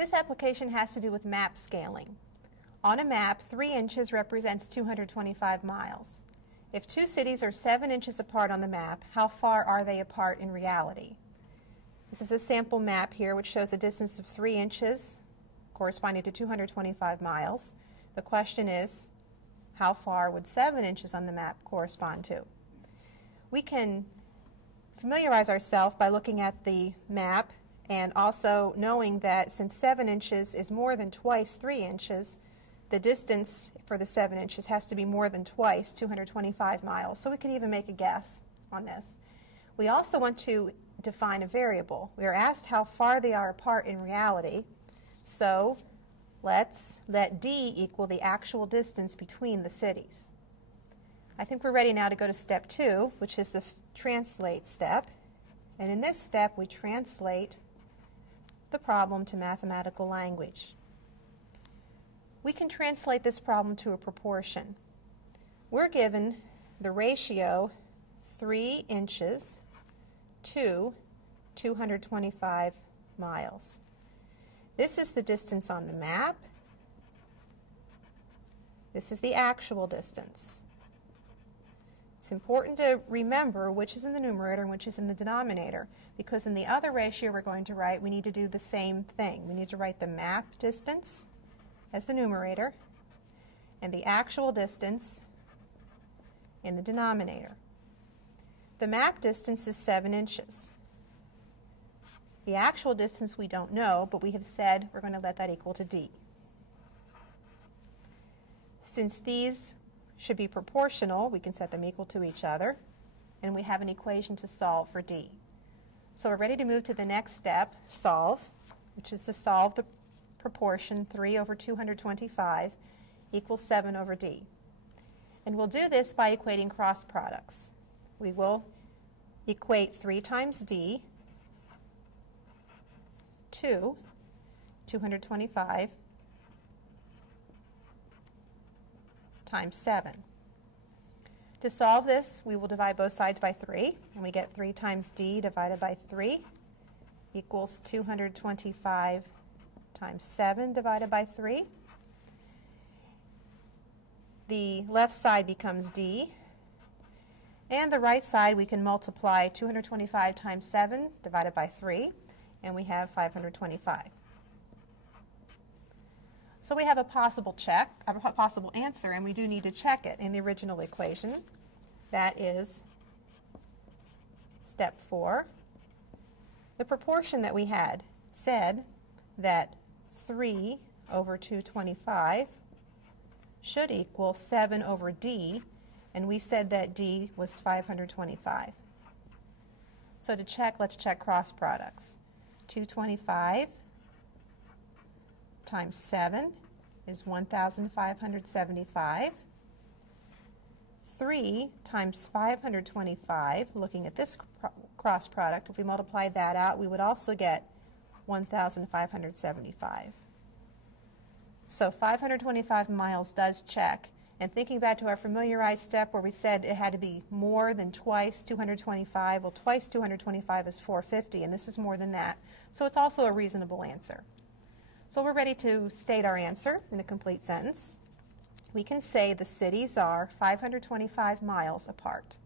This application has to do with map scaling. On a map, 3 inches represents 225 miles. If two cities are 7 inches apart on the map, how far are they apart in reality? This is a sample map here which shows a distance of 3 inches corresponding to 225 miles. The question is, how far would 7 inches on the map correspond to? We can familiarize ourselves by looking at the map and also knowing that since 7 inches is more than twice 3 inches, the distance for the 7 inches has to be more than twice 225 miles. So we could even make a guess on this. We also want to define a variable. We are asked how far they are apart in reality, so let's let D equal the actual distance between the cities. I think we're ready now to go to step 2, which is the translate step. And in this step, we translate the problem to mathematical language. We can translate this problem to a proportion. We're given the ratio 3 inches to 225 miles. This is the distance on the map. This is the actual distance. It's important to remember which is in the numerator and which is in the denominator, because in the other ratio we're going to write, we need to do the same thing. We need to write the map distance as the numerator and the actual distance in the denominator. The map distance is 7 inches. The actual distance we don't know, but we have said we're going to let that equal to D. Since these should be proportional, we can set them equal to each other, and we have an equation to solve for D. So we're ready to move to the next step, solve, which is to solve the proportion 3 over 225 equals 7 over D. And we'll do this by equating cross products. We will equate 3 times D to 225 times 7. To solve this, we will divide both sides by 3, and we get 3 times D divided by 3 equals 225 times 7 divided by 3. The left side becomes D, and the right side we can multiply 225 times 7 divided by 3, and we have 525. So we have a possible answer, and we do need to check it in the original equation. That is step 4. The proportion that we had said that 3 over 225 should equal 7 over D, and we said that D was 525. So to check, let's check cross products. 225 times 7 is 1,575. 3 times 525, looking at this cross product, if we multiply that out, we would also get 1,575. So 525 miles does check. And thinking back to our familiarized step where we said it had to be more than twice 225, well, twice 225 is 450, and this is more than that. So it's also a reasonable answer. So we're ready to state our answer in a complete sentence. We can say the cities are 525 miles apart.